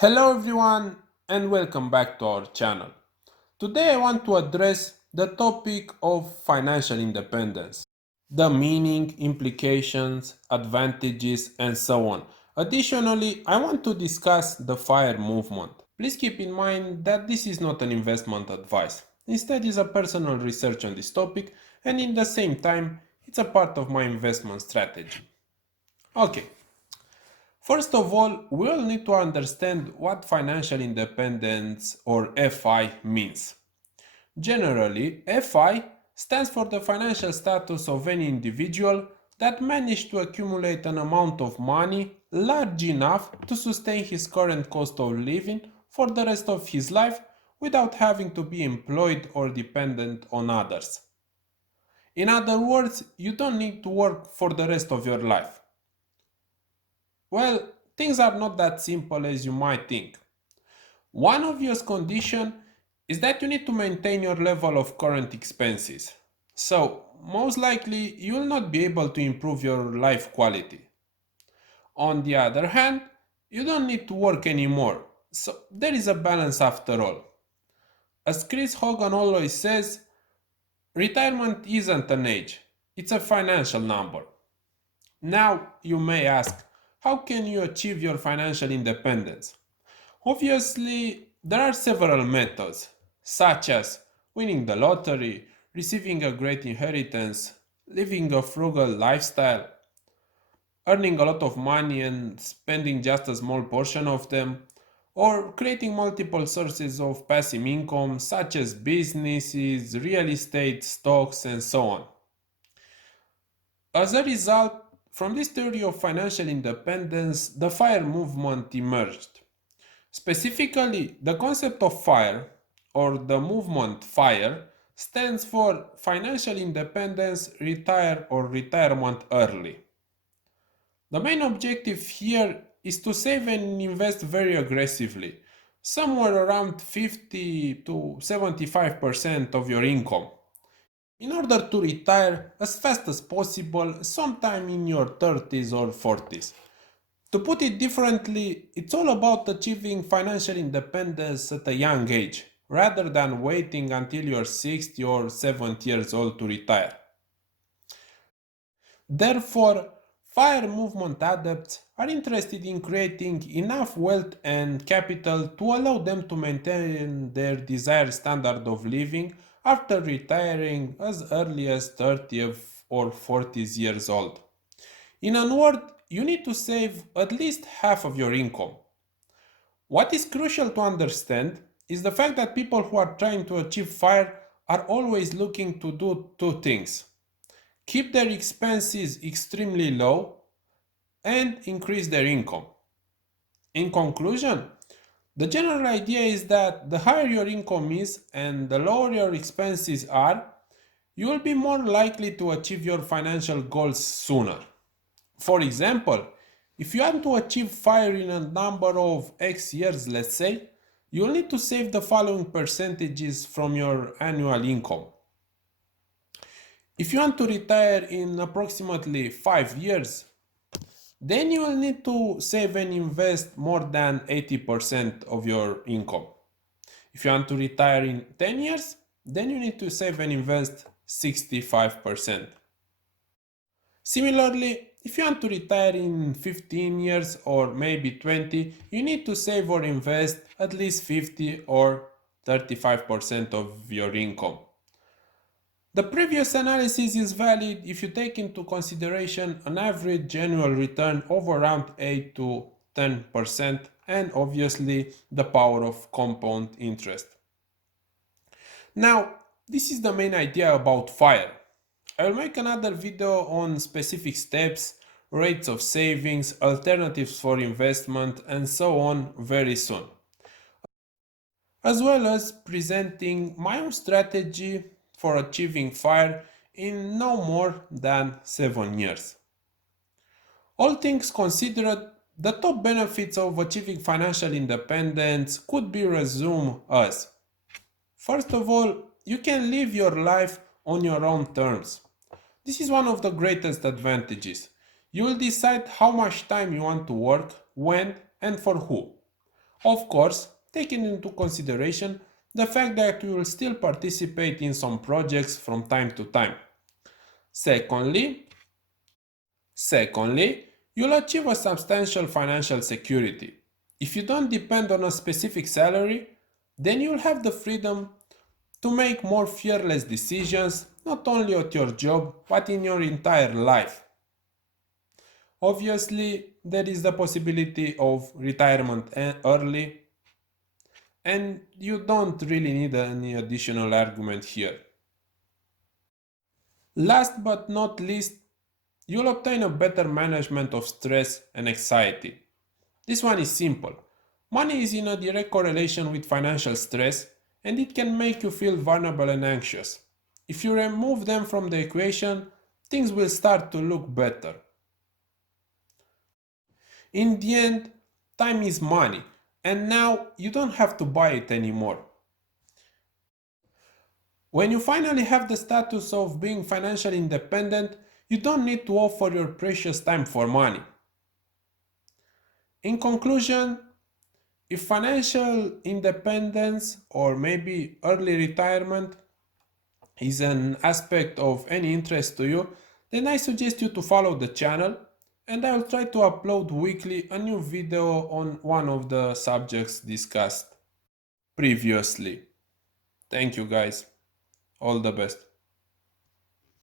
Hello everyone and welcome back to our channel. Today I want to address the topic of financial independence, the meaning, implications, advantages and so on. Additionally, I want to discuss the FIRE movement. Please keep in mind that this is not an investment advice. Instead, it's a personal research on this topic and in the same time, it's a part of my investment strategy. Okay, first of all, we all need to understand what financial independence or FI means. Generally, FI stands for the financial status of any individual that managed to accumulate an amount of money large enough to sustain his current cost of living for the rest of his life without having to be employed or dependent on others. In other words, you don't need to work for the rest of your life. Well, things are not that simple as you might think. One obvious condition is that you need to maintain your level of current expenses. So, most likely, you will not be able to improve your life quality. On the other hand, you don't need to work anymore. So, there is a balance after all. As Chris Hogan always says, retirement isn't an age, it's a financial number. Now, you may ask, how can you achieve your financial independence? Obviously, there are several methods, such as winning the lottery, receiving a great inheritance, living a frugal lifestyle, earning a lot of money and spending just a small portion of them, or creating multiple sources of passive income, such as businesses, real estate, stocks, and so on. As a result, from this theory of financial independence, the FIRE movement emerged. Specifically, the concept of FIRE, or the movement FIRE, stands for Financial Independence, Retire or Retirement Early. The main objective here is to save and invest very aggressively, somewhere around 50 to 75% of your income, in order to retire as fast as possible sometime in your 30s or 40s. To put it differently, it's all about achieving financial independence at a young age, rather than waiting until you're 60 or 70 years old to retire. Therefore, FIRE movement adepts are interested in creating enough wealth and capital to allow them to maintain their desired standard of living after retiring as early as 30 or 40 years old. In a word, you need to save at least half of your income. What is crucial to understand is the fact that people who are trying to achieve FIRE are always looking to do two things: keep their expenses extremely low and increase their income. In conclusion, the general idea is that the higher your income is and the lower your expenses are, you will be more likely to achieve your financial goals sooner. For example, if you want to achieve FIRE in a number of X years, let's say, you'll need to save the following percentages from your annual income. If you want to retire in approximately 5 years, then you will need to save and invest more than 80% of your income. If you want to retire in 10 years, then you need to save and invest 65%. Similarly, if you want to retire in 15 years or maybe 20, you need to save or invest at least 50 or 35% of your income. The previous analysis is valid if you take into consideration an average annual return of around 8 to 10% and obviously the power of compound interest. Now, this is the main idea about FIRE. I will make another video on specific steps, rates of savings, alternatives for investment, and so on very soon, as well as presenting my own strategy for achieving FIRE in no more than 7 years. All things considered, the top benefits of achieving financial independence could be resumed as: first of all, you can live your life on your own terms. This is one of the greatest advantages. You will decide how much time you want to work, when, and for who. Of course, taking into consideration the fact that you will still participate in some projects from time to time. Secondly, Secondly, you'll achieve a substantial financial security. If you don't depend on a specific salary, then you'll have the freedom to make more fearless decisions not only at your job but in your entire life. Obviously, there is the possibility of retirement early, and you don't really need any additional argument here. Last but not least, you'll obtain a better management of stress and anxiety. This one is simple. Money is in a direct correlation with financial stress and it can make you feel vulnerable and anxious. If you remove them from the equation, things will start to look better. In the end, time is money, and now you don't have to buy it anymore. When you finally have the status of being financially independent, you don't need to offer your precious time for money. In conclusion, if financial independence or maybe early retirement is an aspect of any interest to you, then I suggest you to follow the channel and I will try to upload weekly a new video on one of the subjects discussed previously. Thank you guys. All the best.